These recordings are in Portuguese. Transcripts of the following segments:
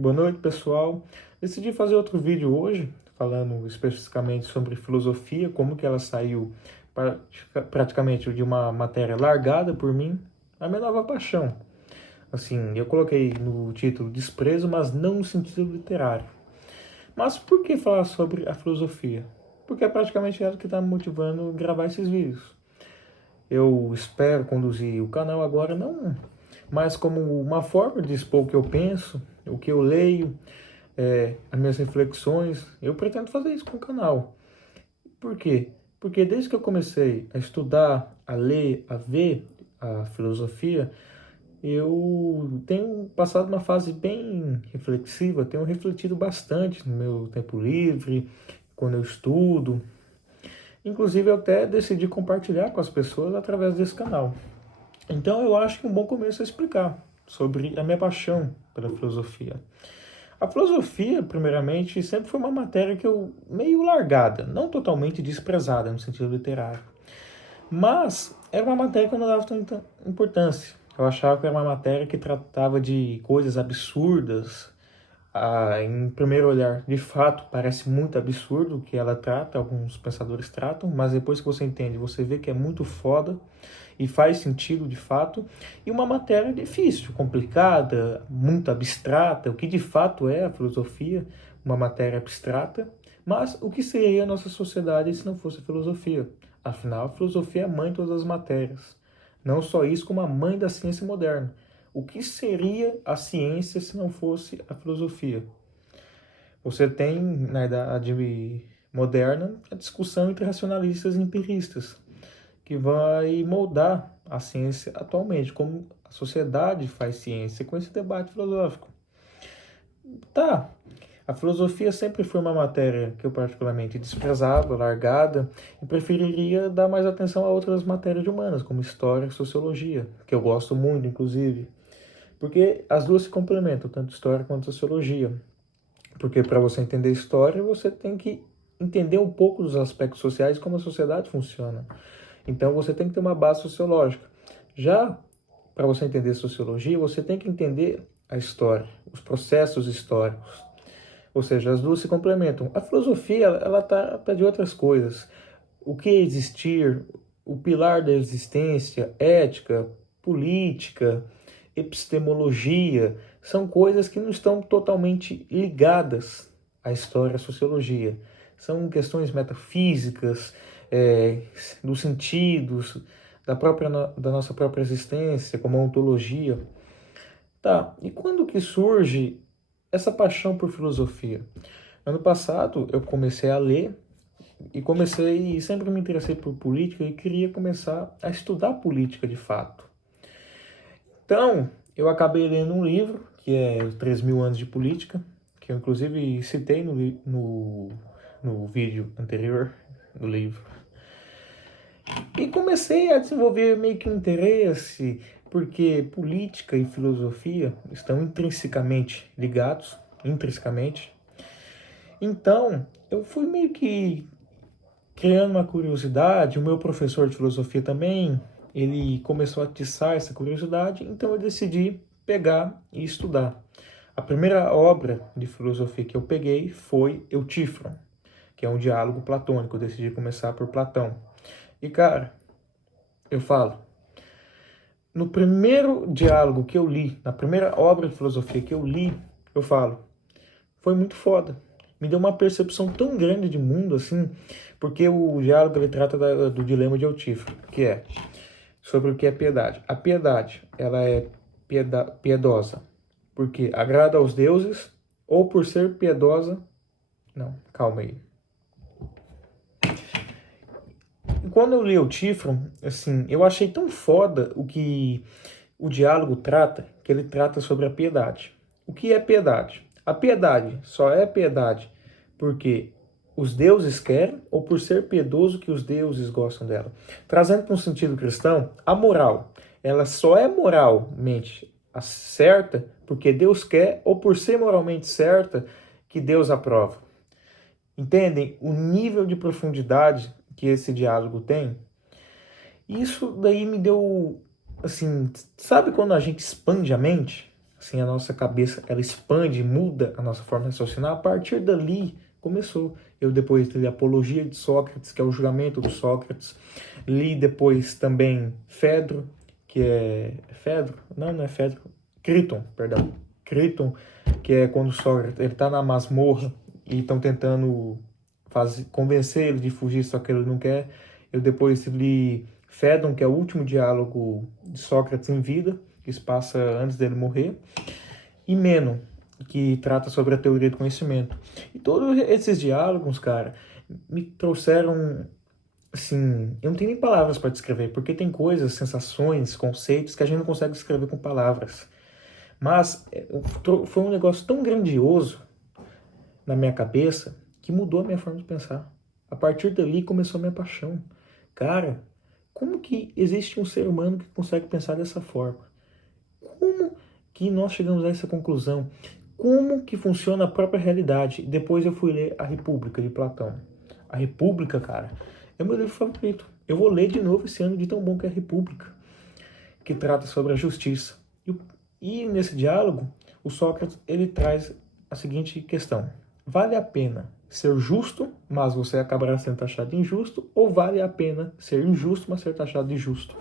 Boa noite, pessoal. Decidi fazer outro vídeo hoje, falando especificamente sobre filosofia, como que ela saiu praticamente de uma matéria largada por mim, a minha nova paixão. Assim, eu coloquei no título desprezo, mas não no sentido literário. Mas por que falar sobre a filosofia? Porque é praticamente ela que está me motivando a gravar esses vídeos. Eu espero conduzir o canal agora não mais como uma forma de expor o que eu penso, o que eu leio, as minhas reflexões. Eu pretendo fazer isso com o canal. Por quê? Porque desde que eu comecei a estudar, a ler, a ver a filosofia, eu tenho passado uma fase bem reflexiva, tenho refletido bastante no meu tempo livre, quando eu estudo. Inclusive, eu até decidi compartilhar com as pessoas através desse canal. Então, eu acho que um bom começo é explicar sobre a minha paixão pela filosofia. A filosofia, primeiramente, sempre foi uma matéria que eu meio largada, não totalmente desprezada no sentido literário. Mas era uma matéria que eu não dava tanta importância. Eu achava que era uma matéria que tratava de coisas absurdas. Em primeiro olhar, de fato, parece muito absurdo o que ela trata, alguns pensadores tratam, mas depois que você entende, você vê que é muito foda e faz sentido de fato. E uma matéria difícil, complicada, muito abstrata, o que de fato é a filosofia, uma matéria abstrata. Mas o que seria a nossa sociedade se não fosse a filosofia? Afinal, a filosofia é a mãe de todas as matérias. Não só isso, como a mãe da ciência moderna. O que seria a ciência se não fosse a filosofia? Você tem, na Idade Moderna, a discussão entre racionalistas e empiristas, que vai moldar a ciência atualmente, como a sociedade faz ciência com esse debate filosófico. Tá, a filosofia sempre foi uma matéria que eu particularmente desprezava, largada, e preferiria dar mais atenção a outras matérias humanas, como história e sociologia, que eu gosto muito, inclusive. Porque as duas se complementam, tanto história quanto sociologia. Porque para você entender história, você tem que entender um pouco dos aspectos sociais, como a sociedade funciona. Então você tem que ter uma base sociológica. Já para você entender sociologia, você tem que entender a história, os processos históricos. Ou seja, as duas se complementam. A filosofia, ela trata de outras coisas. O que é existir, o pilar da existência, ética, política, epistemologia, são coisas que não estão totalmente ligadas à história e à sociologia. São questões metafísicas, dos sentidos, da nossa própria existência, como a ontologia. Tá, e quando que surge essa paixão por filosofia? Ano passado eu comecei a ler e sempre me interessei por política e queria começar a estudar política de fato. Então, eu acabei lendo um livro, que é Os 3.000 Anos de Política, que eu inclusive citei no vídeo anterior do livro. E comecei a desenvolver meio que um interesse, porque política e filosofia estão intrinsecamente ligados, intrinsecamente. Então, eu fui meio que criando uma curiosidade, o meu professor de filosofia também, ele começou a atiçar essa curiosidade, então eu decidi pegar e estudar. A primeira obra de filosofia que eu peguei foi Eutífron, que é um diálogo platônico, eu decidi começar por Platão. E cara, eu falo, no primeiro diálogo que eu li, na primeira obra de filosofia que eu li, eu falo, foi muito foda. Me deu uma percepção tão grande de mundo, assim, porque o diálogo ele trata do dilema de Eutífron, que é sobre o que é piedade. A piedade, ela é piedosa porque agrada aos deuses ou por ser piedosa... Não, calma aí. E quando eu li Eutífron, assim, eu achei tão foda o que o diálogo trata, que ele trata sobre a piedade. O que é piedade? A piedade só é piedade porque os deuses querem ou por ser piedoso que os deuses gostam dela. Trazendo para um sentido cristão, a moral, ela só é moralmente certa porque Deus quer ou por ser moralmente certa que Deus aprova. Entendem o nível de profundidade que esse diálogo tem? Isso daí me deu, assim, sabe quando a gente expande a mente? assim, a nossa cabeça, ela expande, muda a nossa forma de raciocinar. A partir dali, começou. Eu depois li a Apologia de Sócrates, que é o julgamento do Sócrates. Li depois também Fedro, que é... Fedro? Não é Fedro. Criton, perdão. Criton, que é quando Sócrates ele está na masmorra e estão tentando convencer ele de fugir, só que ele não quer. Eu depois li Fédon, que é o último diálogo de Sócrates em vida, que se passa antes dele morrer, e Meno, que trata sobre a teoria do conhecimento. E todos esses diálogos, cara, me trouxeram, assim, eu não tenho nem palavras para descrever, porque tem coisas, sensações, conceitos que a gente não consegue descrever com palavras. Mas foi um negócio tão grandioso na minha cabeça que mudou a minha forma de pensar. A partir dali começou a minha paixão. Cara, como que existe um ser humano que consegue pensar dessa forma? Como que nós chegamos a essa conclusão? Como que funciona a própria realidade? Depois eu fui ler A República, de Platão. A República, cara, é o meu livro favorito. Eu vou ler de novo esse ano, de tão bom que é a República, que trata sobre a justiça. E nesse diálogo, o Sócrates ele traz a seguinte questão: vale a pena ser justo, mas você acabará sendo taxado de injusto, ou vale a pena ser injusto, mas ser taxado de justo?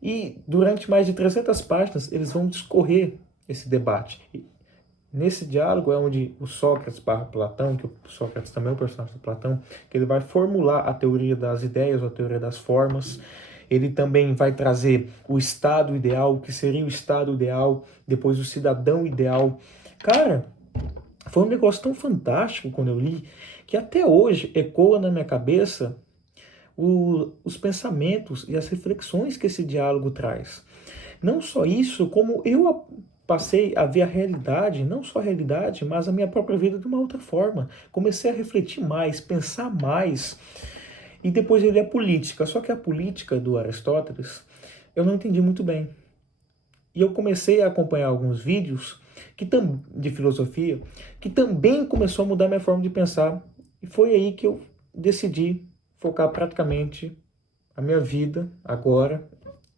E durante mais de 300 páginas, eles vão discorrer esse debate. E nesse diálogo é onde o Sócrates barra Platão, que o Sócrates também é um personagem de Platão, que ele vai formular a teoria das ideias, ou a teoria das formas. Ele também vai trazer o estado ideal, o que seria o estado ideal, depois o cidadão ideal. Cara, foi um negócio tão fantástico quando eu li, que até hoje ecoa na minha cabeça os pensamentos e as reflexões que esse diálogo traz. Não só isso, como eu passei a ver a realidade, não só a realidade, mas a minha própria vida de uma outra forma. Comecei a refletir mais, pensar mais. E depois eu li a política. Só que a política do Aristóteles eu não entendi muito bem. E eu comecei a acompanhar alguns vídeos de filosofia que também começou a mudar minha forma de pensar. E foi aí que eu decidi focar praticamente a minha vida agora.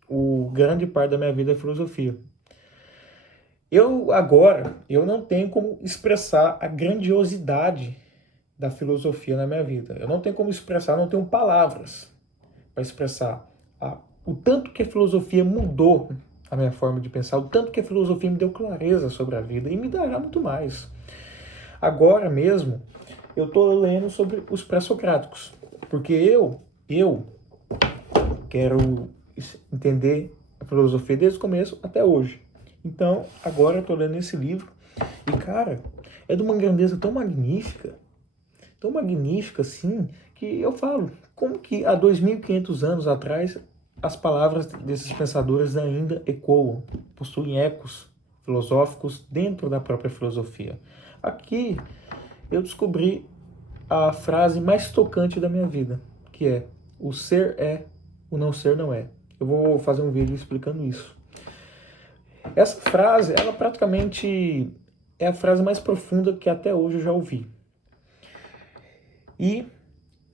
O grande parte da minha vida é filosofia. Eu não tenho como expressar a grandiosidade da filosofia na minha vida. Eu não tenho como expressar, não tenho palavras para expressar o tanto que a filosofia mudou a minha forma de pensar, o tanto que a filosofia me deu clareza sobre a vida e me dará muito mais. Agora mesmo, eu estou lendo sobre os pré-socráticos, porque eu quero entender a filosofia desde o começo até hoje. Então, agora eu estou lendo esse livro e, cara, é de uma grandeza tão magnífica assim, que eu falo, como que há 2.500 anos atrás as palavras desses pensadores ainda ecoam, possuem ecos filosóficos dentro da própria filosofia. Aqui eu descobri a frase mais tocante da minha vida, que é: o ser é, o não ser não é. Eu vou fazer um vídeo explicando isso. Essa frase, ela praticamente é a frase mais profunda que até hoje eu já ouvi. E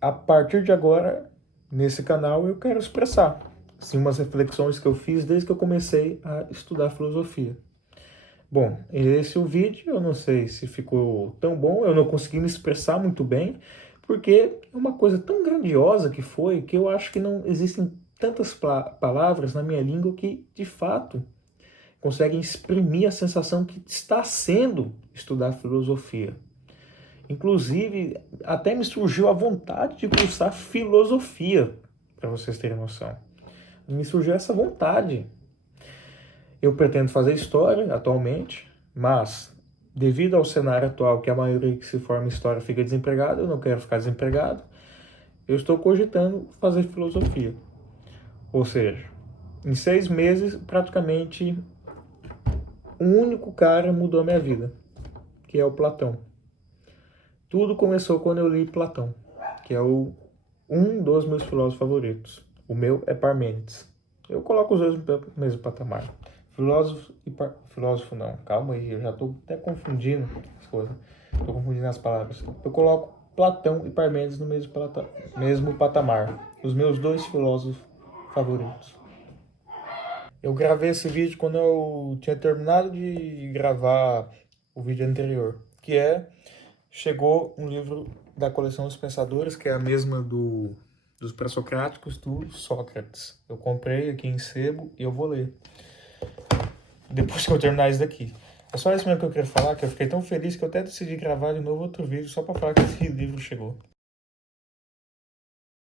a partir de agora, nesse canal, eu quero expressar assim, umas reflexões que eu fiz desde que eu comecei a estudar filosofia. Bom, esse é o vídeo. Eu não sei se ficou tão bom, eu não consegui me expressar muito bem, porque é uma coisa tão grandiosa que foi, que eu acho que não existem tantas palavras na minha língua que, de fato, conseguem exprimir a sensação que está sendo estudar filosofia. Inclusive, até me surgiu a vontade de cursar filosofia, para vocês terem noção. Me surgiu essa vontade. Eu pretendo fazer história atualmente, mas devido ao cenário atual, que a maioria que se forma em história fica desempregada, eu não quero ficar desempregado, eu estou cogitando fazer filosofia. Ou seja, em 6 meses, praticamente, um único cara mudou a minha vida, que é o Platão. Tudo começou quando eu li Platão, que é um dos meus filósofos favoritos. O meu é Parmênides. Eu coloco os dois no mesmo patamar. Filósofo não, calma aí, eu já estou até confundindo as coisas. Estou confundindo as palavras. Eu coloco Platão e Parmênides no mesmo patamar. Os meus 2 filósofos favoritos. Eu gravei esse vídeo quando eu tinha terminado de gravar o vídeo anterior, que é chegou um livro da coleção Os Pensadores, que é a mesma dos pré-socráticos do Sócrates. Eu comprei aqui em sebo e eu vou ler depois que eu terminar isso daqui. É só isso mesmo que eu queria falar, que eu fiquei tão feliz que eu até decidi gravar de novo outro vídeo só para falar que esse livro chegou.